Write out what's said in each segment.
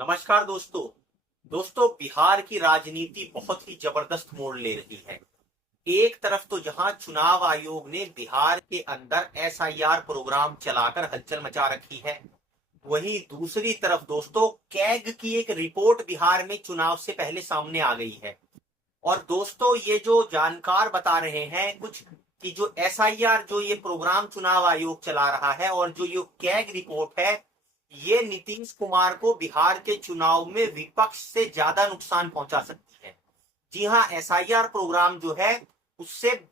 नमस्कार दोस्तों। बिहार की राजनीति बहुत ही जबरदस्त मोड़ ले रही है। एक तरफ तो जहां चुनाव आयोग ने बिहार के अंदर एसआईआर प्रोग्राम चलाकर हलचल मचा रखी है, वहीं दूसरी तरफ दोस्तों कैग की एक रिपोर्ट बिहार में चुनाव से पहले सामने आ गई है। और दोस्तों ये जो जानकार बता रहे हैं कुछ कि जो एसआईआर जो ये प्रोग्राम चुनाव आयोग चला रहा है और जो ये कैग रिपोर्ट है, ये नीतीश कुमार को बिहार के चुनाव में विपक्ष से ज्यादा नुकसान पहुंचा सकती है। जी हाँ, एसआईआर प्रोग्राम जो है उससे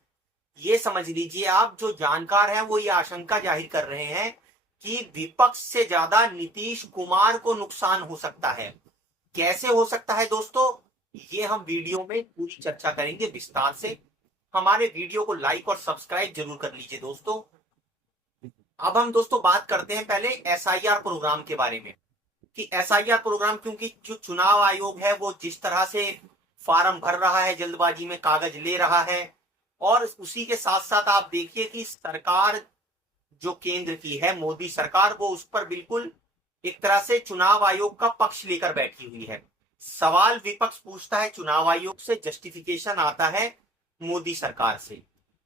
ये समझ लीजिए आप, जो जानकार हैं वो ये आशंका जाहिर कर रहे हैं कि विपक्ष से ज्यादा नीतीश कुमार को नुकसान हो सकता है। कैसे हो सकता है दोस्तों, ये हम वीडियो में पूरी चर्चा करेंगे विस्तार से। हमारे वीडियो को लाइक और सब्सक्राइब जरूर कर लीजिए दोस्तों। अब हम दोस्तों बात करते हैं पहले एसआईआर प्रोग्राम के बारे में कि एसआईआर प्रोग्राम, क्योंकि जो चुनाव आयोग है वो जिस तरह से फॉर्म भर रहा है, जल्दबाजी में कागज ले रहा है, और उसी के साथ साथ आप देखिए कि सरकार जो केंद्र की है, मोदी सरकार, वो उस पर बिल्कुल एक तरह से चुनाव आयोग का पक्ष लेकर बैठी हुई है। सवाल विपक्ष पूछता है चुनाव आयोग से, जस्टिफिकेशन आता है मोदी सरकार से।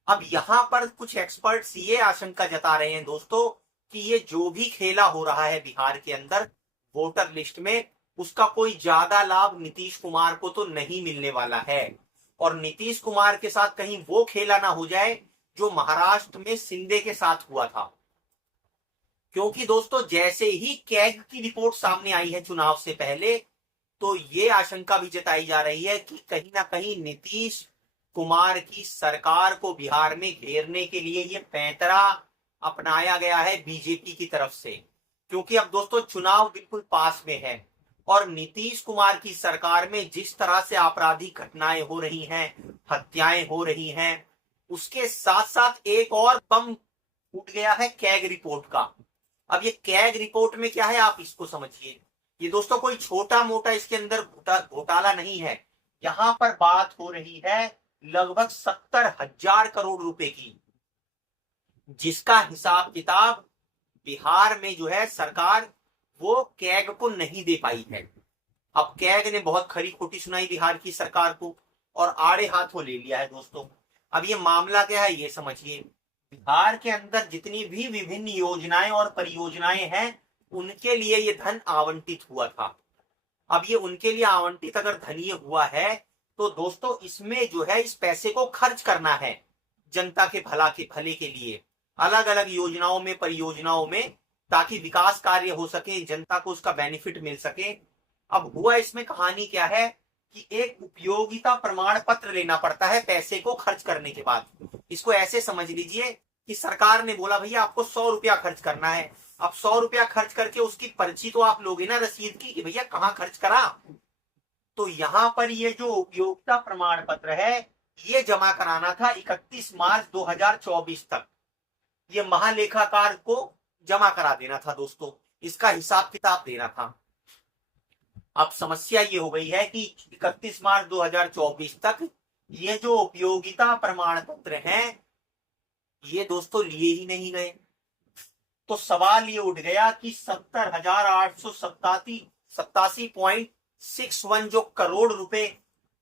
अब यहां पर कुछ एक्सपर्ट्स ये आशंका जता रहे हैं दोस्तों कि ये जो भी खेला हो रहा है बिहार के अंदर वोटर लिस्ट में, उसका कोई ज्यादा लाभ नीतीश कुमार को तो नहीं मिलने वाला है, और नीतीश कुमार के साथ कहीं वो खेला ना हो जाए जो महाराष्ट्र में शिंदे के साथ हुआ था। क्योंकि दोस्तों जैसे ही कैग की रिपोर्ट सामने आई है चुनाव से पहले, तो ये आशंका भी जताई जा रही है कि कहीं ना कहीं नीतीश कुमार की सरकार को बिहार में घेरने के लिए ये पैंतरा अपनाया गया है बीजेपी की तरफ से। क्योंकि अब दोस्तों चुनाव बिल्कुल पास में है और नीतीश कुमार की सरकार में जिस तरह से आपराधिक घटनाएं हो रही हैं, हत्याएं हो रही हैं, उसके साथ साथ एक और बम फूट गया है कैग रिपोर्ट का। अब ये कैग रिपोर्ट में क्या है आप इसको समझिए। ये दोस्तों कोई छोटा मोटा इसके अंदर घोटाला नहीं है। यहां पर बात हो रही है लगभग 70,000 करोड़ रुपए की, जिसका हिसाब किताब बिहार में जो है सरकार वो कैग को नहीं दे पाई है। अब कैग ने बहुत खरी खोटी सुनाई बिहार की सरकार को और आड़े हाथों ले लिया है दोस्तों। अब ये मामला क्या है ये समझिए। बिहार के अंदर जितनी भी विभिन्न योजनाएं और परियोजनाएं हैं, उनके लिए ये धन आवंटित हुआ था। अब ये उनके लिए आवंटित अगर धन ये हुआ है, तो दोस्तों इसमें जो है इस पैसे को खर्च करना है जनता के भले के लिए, अलग अलग योजनाओं में, परियोजनाओं में, ताकि विकास कार्य हो सके, जनता को उसका बेनिफिट मिल सके। अब हुआ इसमें कहानी क्या है कि एक उपयोगिता प्रमाण पत्र लेना पड़ता है पैसे को खर्च करने के बाद। इसको ऐसे समझ लीजिए कि सरकार ने बोला भैया आपको 100 रुपया खर्च करना है। अब 100 रुपया खर्च करके उसकी पर्ची तो आप लोगे ना रसीद की कि भैया कहाँ खर्च करा। तो यहां पर ये जो उपयोगिता प्रमाण पत्र है ये जमा कराना था 31 मार्च 2024 तक। ये महालेखाकार को जमा करा देना था दोस्तों, इसका हिसाब किताब देना था। अब समस्या ये हो गई है कि 31 मार्च 2024 तक ये जो उपयोगिता प्रमाण पत्र हैं ये दोस्तों लिए ही नहीं गए। तो सवाल ये उठ गया कि 70,887.61 जो करोड़ रुपए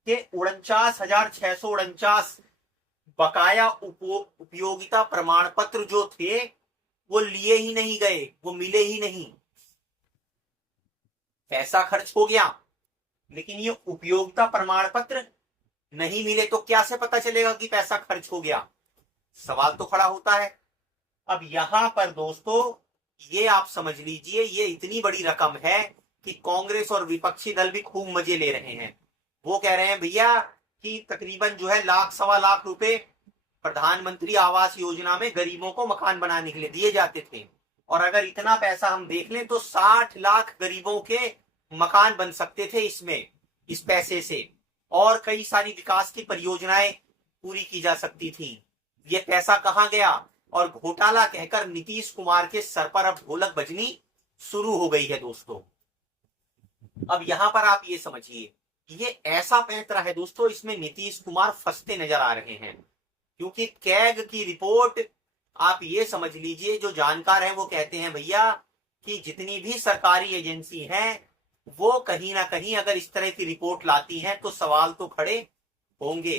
के 49,649 बकाया उपयोगिता प्रमाण पत्र जो थे वो लिए ही नहीं गए, वो मिले ही नहीं। पैसा खर्च हो गया लेकिन ये उपयोगिता प्रमाण पत्र नहीं मिले, तो क्या से पता चलेगा कि पैसा खर्च हो गया? सवाल तो खड़ा होता है। अब यहां पर दोस्तों ये आप समझ लीजिए, ये इतनी बड़ी रकम है कि कांग्रेस और विपक्षी दल भी खूब मजे ले रहे हैं। वो कह रहे हैं भैया कि तकरीबन जो है 1,00,000-1,15,00,000 रुपए प्रधानमंत्री आवास योजना में गरीबों को मकान बनाने के लिए दिए जाते थे, और अगर इतना पैसा हम देख लें तो 60 लाख गरीबों के मकान बन सकते थे इसमें, इस पैसे से, और कई सारी विकास की परियोजनाएं पूरी की जा सकती थी। ये पैसा कहां गया? और घोटाला कहकर नीतीश कुमार के सर पर अब ढोलक बजनी शुरू हो गई है दोस्तों। अब यहां पर आप ये समझिए, ये ऐसा पैंतरा है दोस्तों, इसमें नीतीश कुमार फंसते नजर आ रहे हैं। क्योंकि कैग की रिपोर्ट आप ये समझ लीजिए, जो जानकार हैं वो कहते हैं भैया कि जितनी भी सरकारी एजेंसी हैं वो कहीं ना कहीं अगर इस तरह की रिपोर्ट लाती हैं तो सवाल तो खड़े होंगे,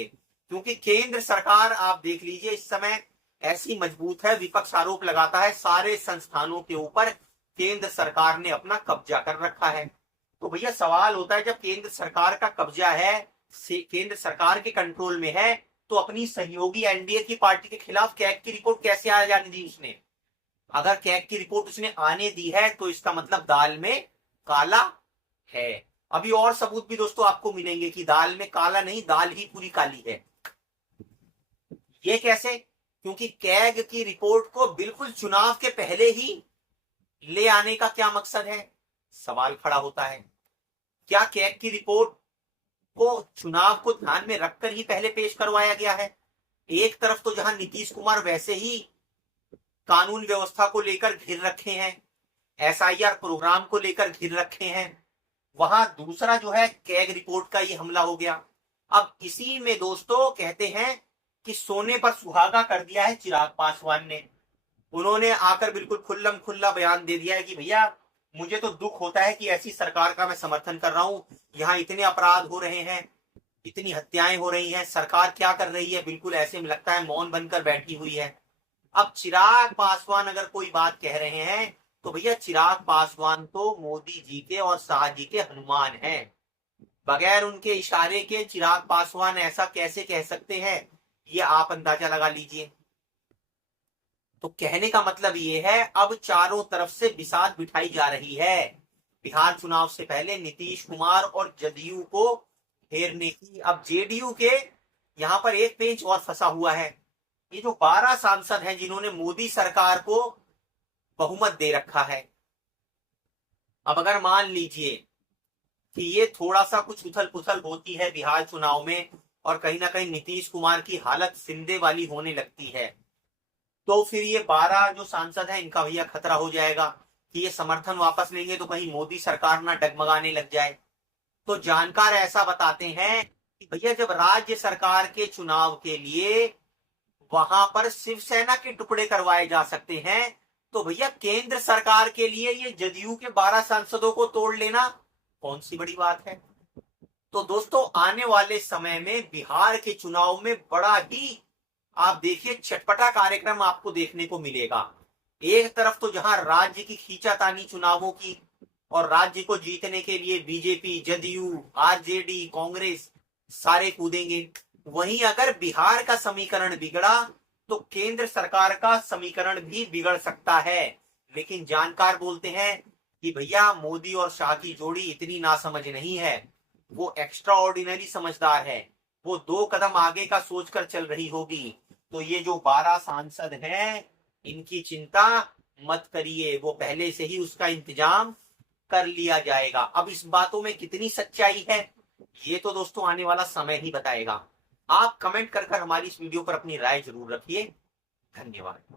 क्योंकि केंद्र सरकार आप देख लीजिए इस समय ऐसी मजबूत है, विपक्ष आरोप लगाता है सारे संस्थानों के ऊपर केंद्र सरकार ने अपना कब्जा कर रखा है। तो भैया सवाल होता है, जब केंद्र सरकार का कब्जा है, केंद्र सरकार के कंट्रोल में है, तो अपनी सहयोगी एनडीए की पार्टी के खिलाफ कैग की रिपोर्ट कैसे आ जाने दी उसने? अगर कैग की रिपोर्ट उसने आने दी है तो इसका मतलब दाल में काला है। अभी और सबूत भी दोस्तों आपको मिलेंगे कि दाल में काला नहीं, दाल ही पूरी काली है। ये कैसे? क्योंकि कैग की रिपोर्ट को बिल्कुल चुनाव के पहले ही ले आने का क्या मकसद है, सवाल खड़ा होता है। क्या कैग की रिपोर्ट को चुनाव को ध्यान में रखकर ही पहले पेश करवाया गया है? एक तरफ तो जहां नीतीश कुमार वैसे ही कानून व्यवस्था को लेकर घिर रखे हैं, एसआईआर प्रोग्राम को लेकर घिर रखे हैं, वहां दूसरा जो है कैग रिपोर्ट का ये हमला हो गया। अब इसी में दोस्तों कहते हैं कि सोने पर सुहागा कर दिया है चिराग पासवान ने। उन्होंने आकर बिल्कुल खुल्लम खुल्ला बयान दे दिया है कि भैया मुझे तो दुख होता है कि ऐसी सरकार का मैं समर्थन कर रहा हूं, यहाँ इतने अपराध हो रहे हैं, इतनी हत्याएं हो रही हैं, सरकार क्या कर रही है, बिल्कुल ऐसे में लगता है मौन बनकर बैठी हुई है। अब चिराग पासवान अगर कोई बात कह रहे हैं तो भैया चिराग पासवान तो मोदी जी के और शाह जी के हनुमान हैं। बगैर उनके इशारे के चिराग पासवान ऐसा कैसे कह सकते हैं, ये आप अंदाजा लगा लीजिए। तो कहने का मतलब ये है, अब चारों तरफ से बिसात बिठाई जा रही है बिहार चुनाव से पहले नीतीश कुमार और जदयू को घेरने की। अब जेडीयू के यहां पर एक पेंच और फंसा हुआ है। ये जो 12 सांसद हैं जिन्होंने मोदी सरकार को बहुमत दे रखा है, अब अगर मान लीजिए कि ये थोड़ा सा कुछ उथल पुथल होती है बिहार चुनाव में और कहीं ना कहीं नीतीश कुमार की हालत सिंदे वाली होने लगती है, तो फिर ये 12 जो सांसद हैं इनका भैया खतरा हो जाएगा कि ये समर्थन वापस लेंगे तो कहीं मोदी सरकार ना डगमगाने लग जाए। तो जानकार ऐसा बताते हैं कि भैया जब राज्य सरकार के चुनाव के लिए वहां पर शिवसेना के टुकड़े करवाए जा सकते हैं, तो भैया केंद्र सरकार के लिए ये जदयू के 12 सांसदों को तोड़ लेना कौन सी बड़ी बात है। तो दोस्तों आने वाले समय में बिहार के चुनाव में बड़ा ही आप देखिए चटपटा कार्यक्रम आपको देखने को मिलेगा। एक तरफ तो जहां राज्य की खींचातानी चुनावों की और राज्य को जीतने के लिए बीजेपी, जदयू, आरजेडी, कांग्रेस सारे कूदेंगे, वहीं अगर बिहार का समीकरण बिगड़ा तो केंद्र सरकार का समीकरण भी बिगड़ सकता है। लेकिन जानकार बोलते हैं कि भैया मोदी और शाह की जोड़ी इतनी नासमझ नहीं है, वो एक्स्ट्रा ऑर्डिनरी समझदार है, वो 2 कदम आगे का सोचकर चल रही होगी। तो ये जो 12 सांसद हैं इनकी चिंता मत करिए, वो पहले से ही उसका इंतजाम कर लिया जाएगा। अब इस बातों में कितनी सच्चाई है ये तो दोस्तों आने वाला समय ही बताएगा। आप कमेंट कर हमारी इस वीडियो पर अपनी राय जरूर रखिए। धन्यवाद।